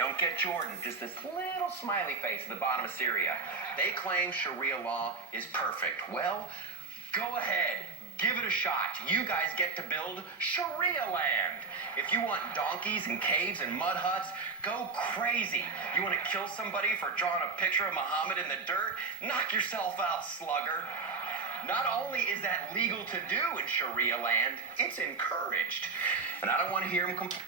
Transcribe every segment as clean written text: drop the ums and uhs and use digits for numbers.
don't get Jordan, just this little smiley face at the bottom of Syria. They claim Sharia law is perfect. Well, go ahead. Give it a shot. You guys get to build Sharia land. If you want donkeys and caves and mud huts, go crazy. You want to kill somebody for drawing a picture of Muhammad in the dirt? Knock yourself out, slugger. Not only is that legal to do in Sharia land, it's encouraged. And I don't want to hear him complain.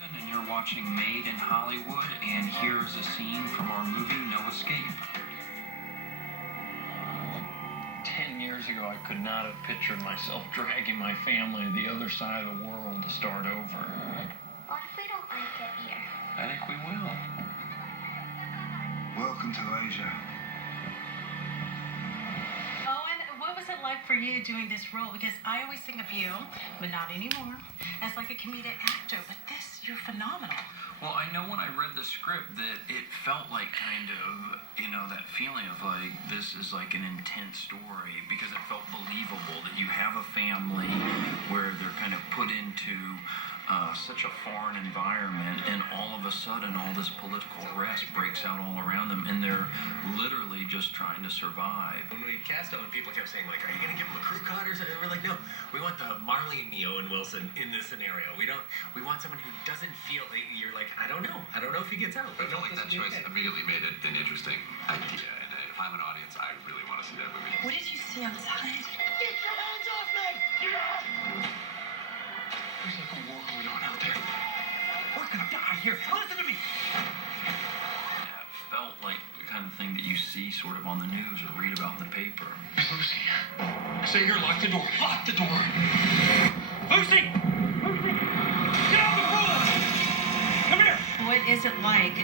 And you're watching Made in Hollywood, and here's a scene from our movie No Escape. 10 years ago, I could not have pictured myself dragging my family to the other side of the world to start over. What if we don't like it here? I think we will. Welcome to Asia. Owen, what was it like for you doing this role? Because I always think of you, but not anymore, as like a comedic actor. But this, you're phenomenal. Well, I know when I read the script that it felt like kind of, that feeling of like, this is like an intense story, because it felt believable that you have a family where they're kind of put into such a foreign environment, and all of a sudden all this political unrest breaks out all around them, and they're literally just trying to survive. When we cast Owen, people kept saying, like, are you going to give him a crew cut or something? We're like, no, we want the Marley and me Owen Wilson in this scenario. We want someone who doesn't feel like, you're like, I don't know if he gets out. I felt like that choice immediately made it an interesting idea, and if I'm an audience, I really want to see that movie. What did you see outside? Get your hands off me! There's like a war going on out there. We're gonna die here. Listen to me. It felt like the kind of thing that you see sort of on the news or read about in the paper. Lucy, stay here. Lock the door. Lock the door. Lucy! Lucy! Get off the floor! Come here! What is it like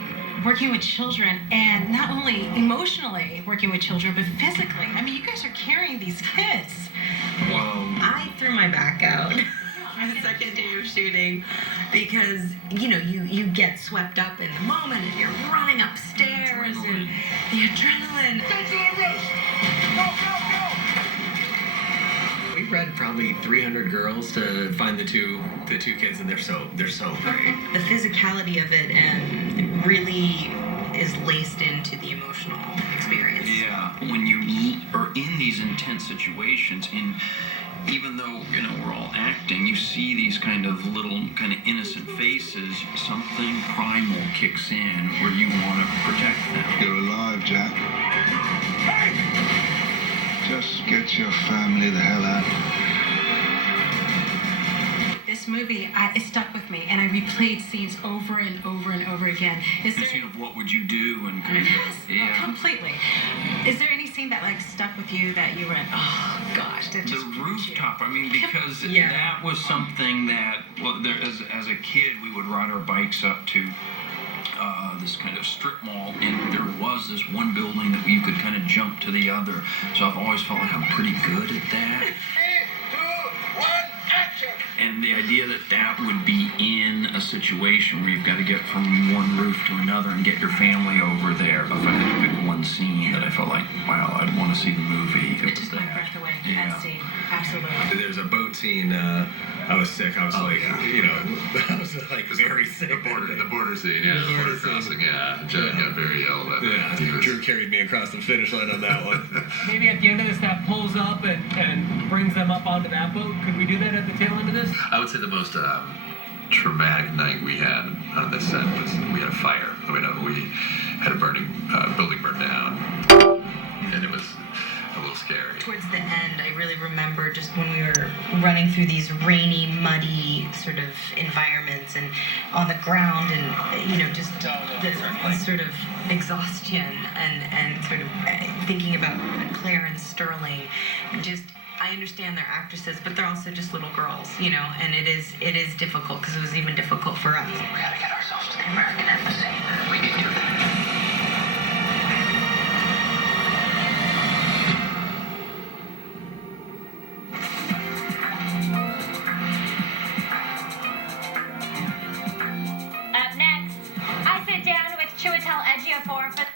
working with children, and not only emotionally working with children, but physically? I mean, you guys are carrying these kids. Well, I threw my back out on the second day of shooting because, you get swept up in the moment and you're running upstairs and the adrenaline. We read probably 300 girls to find the two kids, and they're so great. The physicality of it and really is laced into the emotional experience. yeah, when you are in these intense situations, even though we're all acting, you see these kind of little innocent faces, something primal kicks in where you want to protect them. You're alive, Jack. Just get your family the hell out. This movie, it stuck with me, and I replayed scenes over and over and over again. Is The there? scene of what would you do, and kind Yes, of, yeah. completely. Is there any scene that stuck with you that you went, oh gosh, that The just gripped you? rooftop, because Yeah. that was something that, as a kid, we would ride our bikes up to this kind of strip mall, and there was this one building that you could kind of jump to the other. So I've always felt like I'm pretty good at that. 3, 2, 1, action! And the idea that would be in a situation where you've got to get from one roof to another and get your family over there. If I had to pick one scene that I felt like, wow, I'd want to see the movie, It took my breath away, that scene. Absolutely. There's a boat scene. I was sick. I was I was like very sick. The border scene, yeah. The border Border scene. crossing, yeah. Judd got very ill. Yeah, Drew carried me across the finish line on that one. Maybe at the end of this, that pulls up and brings them up onto that boat. Could we do that at the tail end of this? I would say the most traumatic night we had on this set was we had a fire. We had a burning building burn down, and it was a little scary. Towards the end, I really remember just when we were running through these rainy, muddy sort of environments and on the ground, and just the sort of exhaustion and sort of thinking about Claire and Sterling. I understand they're actresses, but they're also just little girls, and it is difficult, because it was even difficult for us. We gotta get ourselves to the American Embassy. We can do that. Up next, I sit down with Chiwetel Ejiofor for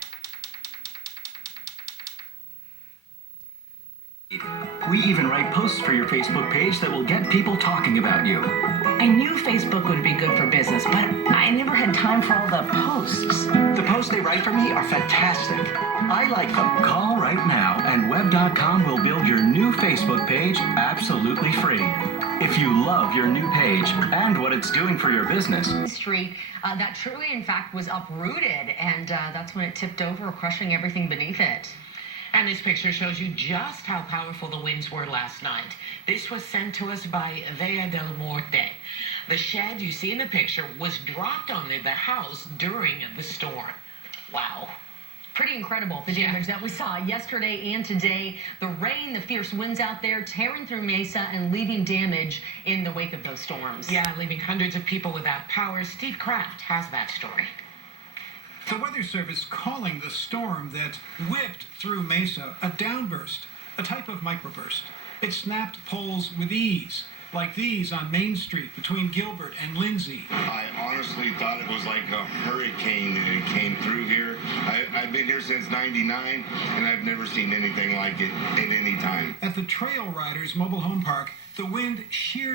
We even write posts for your Facebook page that will get people talking about you. I knew Facebook would be good for business, but I never had time for all the posts. The posts they write for me are fantastic. I like them. Call right now and web.com will build your new Facebook page absolutely free. If you love your new page and what it's doing for your business. Street that truly, in fact, was uprooted, and that's when it tipped over, crushing everything beneath it. And this picture shows you just how powerful the winds were last night. This was sent to us by Vea del Morte. The shed you see in the picture was dropped on the house during the storm. Wow. Pretty incredible, the damage that we saw yesterday and today. The rain, the fierce winds out there tearing through Mesa and leaving damage in the wake of those storms. Yeah, leaving hundreds of people without power. Steve Kraft has that story. The Weather Service calling the storm that whipped through Mesa a downburst, a type of microburst. It snapped poles with ease, like these on Main Street between Gilbert and Lindsay. I honestly thought it was like a hurricane that it came through here. I've been here since '99, and I've never seen anything like it at any time. At the Trail Riders Mobile Home Park, the wind sheared